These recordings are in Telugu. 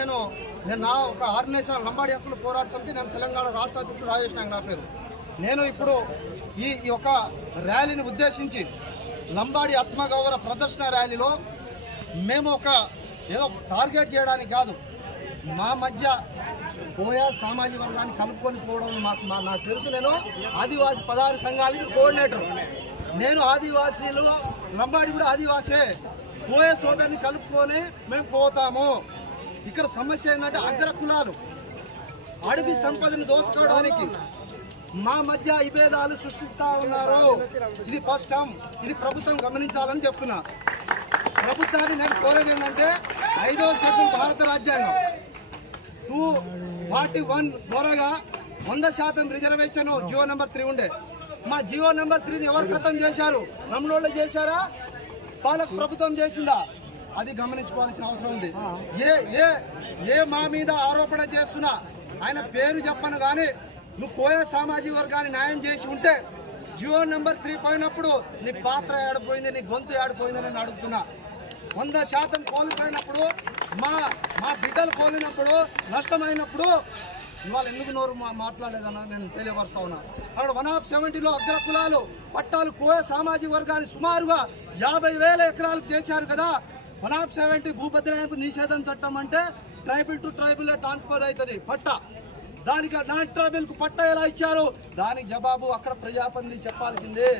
నేను నా ఒక ఆర్గనైజేషన్ లంబాడి హక్కుల పోరాట సమితి, నేను తెలంగాణ రాష్ట్ర అధ్యక్షుడు రాజేష్ నాయక్ నా పేరు. నేను ఇప్పుడు ఈ ఒక ర్యాలీని ఉద్దేశించి లంబాడి ఆత్మగౌరవ ప్రదర్శన ర్యాలీలో మేము ఒక ఏదో టార్గెట్ చేయడానికి కాదు, మా మధ్య కోయా సామాజిక వర్గాన్ని కలుపుకొని పోవడం నాకు తెలుసు. నేను ఆదివాసీ 16 సంఘాలకి కోఆర్డినేటర్. నేను ఆదివాసీలు, లంబాడి కూడా ఆదివాసే, కోయా సోదరిని కలుపుకొని మేము పోతాము. ఇక్కడ సమస్య ఏంటంటే అగ్ర కులాలు అడవి సంపదను దోసుకోవడానికి మా మధ్య విభేదాలు సృష్టిస్తూ ఉన్నారు. ఇది ఫస్ట్ టైం, ఇది ప్రభుత్వం గమనించాలని చెప్తున్నా. ప్రభుత్వాన్ని నేను కోరేది ఏంటంటే 5వ షెడ్యూల్ భారత రాజ్యాంగం 241 ద్వారాగా 100% రిజర్వేషన్ జియో నెంబర్ 3 ఉండే. మా జియో నెంబర్ 3ని ఎవరు ఖతం చేశారు? నమ్మలోళ్ళు చేశారా, పాలక ప్రభుత్వం చేసిందా? అది గమనించుకోవాల్సిన అవసరం ఉంది. ఏ మా మీద ఆరోపణ చేస్తున్నా ఆయన పేరు చెప్పను కానీ నువ్వు కోయా సామాజిక వర్గాన్ని న్యాయం చేసి ఉంటే జియో నెంబర్ 3 పోయినప్పుడు నీ పాత్ర ఏడిపోయింది, నీ గొంతు ఏడిపోయిందని నేను అడుగుతున్నా. 100% కోల్పోయినప్పుడు, మా బిడ్డలు కోలినప్పుడు, నష్టమైనప్పుడు ఇవాళ ఎందుకు నోరు మాట్లాడలేదన్నా నేను తెలియపరుస్తా ఉన్నా. అక్కడ 170లో అగ్ర కులాలు పట్టాలు కోయా సామాజిక వర్గాన్ని సుమారుగా 50,000 ఎకరాలకు చేశారు కదా. 170 భూభద్రాయింపు నిషేధం చట్టం అంటే ట్రైబల్ టు ట్రైబల్ ట్రాన్స్ఫర్ అవుతుంది పట్టా. దానికి నాన్ ట్రైబల్కు పట్టా ఎలా ఇచ్చారు? దానికి జవాబు అక్కడ ప్రజాప్రతినిధి చెప్పాల్సిందే.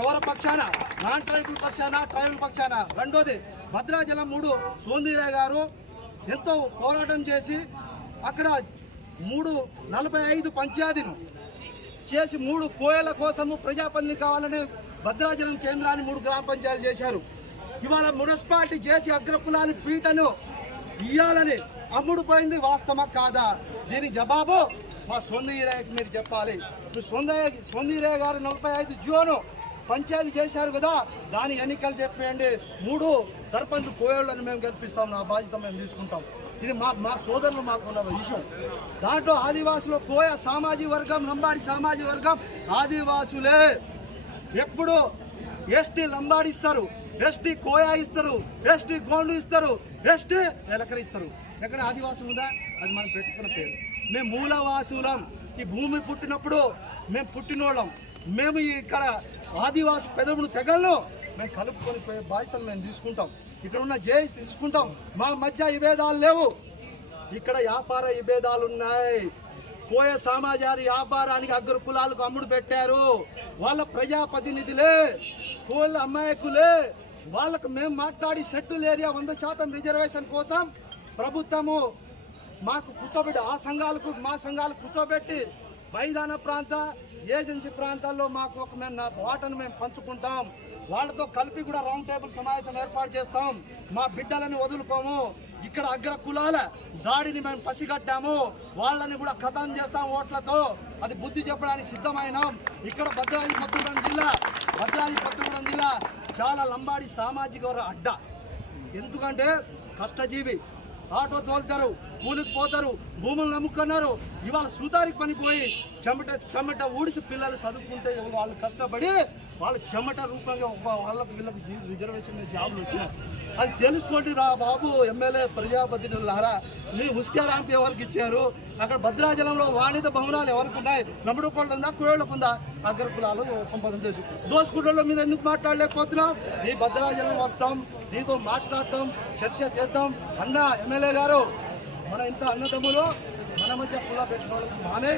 ఎవరి పక్షాన? నాన్ ట్రైబల్ పక్షాన, ట్రైబల్ పక్షాన? రెండోది భద్రాచలం 3 సోందీరాయ్ గారు ఎంతో పోరాటం చేసి అక్కడ 45 పంచాయతీను చేసి 3 కోయల కోసము ప్రజాప్రతినిధి కావాలని భద్రాచలం కేంద్రాన్ని 3 గ్రామ పంచాయతీలు చేశారు. ఇవాళ మున్సిపాలిటీ చేసి అగ్రకులాన్ని పీటను ఇయ్యాలని అమ్ముడు పోయింది. వాస్తవమా కాదా? దీనికి జవాబు మా సోందీరాయ్కి మీరు చెప్పాలి. సోందీరాయ్ గారు 45 జియోను పంచాయతీ చేశారు కదా, దాని ఎన్నికలు చెప్పేయండి. 3 సర్పంచ్ కోయోళ్ళని మేము గెలిపిస్తాం, నా బాధ్యత మేము తీసుకుంటాం. ఇది మా సోదరులు మాకున్న విషయం. దాంట్లో ఆదివాసులు కోయా సామాజిక వర్గం, లంబాడి సామాజిక వర్గం ఆదివాసులే. ఎప్పుడు ఎస్టీ లంబాడి ఇస్తారు, ఎస్టీ కోయా ఇస్తారు, ఎస్టీ గోండు ఇస్తారు, ఎస్టీ ఎలకరి ఇస్తారు. ఎక్కడ ఆదివాసం ఉందా? అది మనం పెట్టుకున్న పేరు. మేము మూలవాసులం. ఈ భూమి పుట్టినప్పుడు మేము పుట్టినోళ్ళం. మేము ఇక్కడ ఆదివాసి పెదవులు తెగలను మేము కలుపుకొని పోయే బాధ్యతలు మేము తీసుకుంటాం. ఇక్కడ ఉన్న జేఎస్ తీసుకుంటాం. మా మధ్య విభేదాలు లేవు. ఇక్కడ వ్యాపార విభేదాలు ఉన్నాయి. కోయ సమాజారి వ్యాపారానికి అగ్ర కులాలకు అమ్ముడు పెట్టారు. వాళ్ళ ప్రజాప్రతినిధులే, కోళ్ళ అమాయకులే. వాళ్ళకు మేము మాట్లాడి షెడ్యూల్ ఏరియా 100% రిజర్వేషన్ కోసం ప్రభుత్వము మాకు కూర్చోబెట్టి మా సంఘాలు కూర్చోబెట్టి మైదాన ప్రాంత ఏజెన్సీ ప్రాంతాల్లో మాకు ఒక వాటను మేము పంచుకుంటాం. వాళ్ళతో కలిపి కూడా రౌండ్ టేబుల్ సమావేశం ఏర్పాటు చేస్తాం. మా బిడ్డలని వదులుకోము. ఇక్కడ అగ్ర కులాల దాడిని మేము పసిగట్టాము. వాళ్ళని కూడా ఖతం చేస్తాం ఓట్లతో. అది బుద్ధి చెప్పడానికి సిద్ధమైనాం. ఇక్కడ భద్రాద్రి కొత్తగూడెం జిల్లా చాలా లంబాడి సామాజిక వర్గ అడ్డ. ఎందుకంటే కష్టజీవి, ఆటో తోలుతారు, కూలికి పోతారు, భూములు నమ్ముకున్నారు. ఇవాళ సూతారికి పనిపోయి చెమట ఊడిసి పిల్లలు చదువుకుంటే వాళ్ళు కష్టపడి వాళ్ళ చెమట రూపంగా వీళ్ళకి రిజర్వేషన్ జాబులు వచ్చినాయి. అది తెలుసుకోండి రా బాబు. ఎమ్మెల్యే ప్రజాప్రతినిధులారా, మీరు ఉస్కా ర్యాంప్ ఎవరికి ఇచ్చారు? అక్కడ భద్రాచలంలో వాణిజ్య భవనాలు ఎవరికి ఉన్నాయి? నమ్ముడు కోళ్ళు ఉందా, కోళ్ళకు ఉందా? అగ్ర కులాలు సంపాదన చేసి దోసుకుంటల మీద ఎందుకు మాట్లాడలేకపోతున్నాం? నీ భద్రాచలం వస్తాం, నీతో మాట్లాడతాం, చర్చ చేద్దాం. అన్న ఎమ్మెల్యే గారు, మన ఇంత అన్నదమ్ములు మన మధ్య కులా పెట్టుకోవడానికి మానే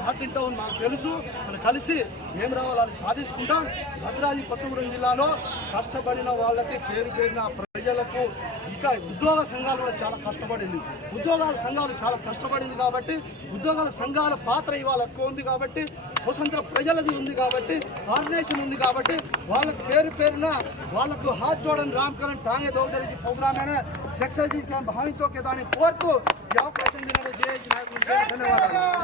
మాటింటావు నాకు తెలుసు. మనం కలిసి ఏం రావాలో అది సాధించుకుంటాం. భద్రాద్రి కొత్తగూడెం జిల్లాలో కష్టపడిన వాళ్ళకి పేరున ప్రజలకు ఇంకా ఉద్యోగ సంఘాలు కూడా చాలా కష్టపడింది. చాలా కష్టపడింది కాబట్టి ఉద్యోగాల సంఘాల పాత్ర ఇవాళ ఎక్కువ ఉంది కాబట్టి, స్వతంత్ర ప్రజలది ఉంది కాబట్టి, ఆర్గనైజేషన్ ఉంది కాబట్టి వాళ్ళకి పేరున వాళ్ళకు హాత్ జోడని రామకరణ్ టాంగే దోదరి ప్రోగ్రామ్ అయినా సక్సెస్ భావించోకే దాన్ని కోరుతూ ఈ అవకాశం ధన్యవాదాలు.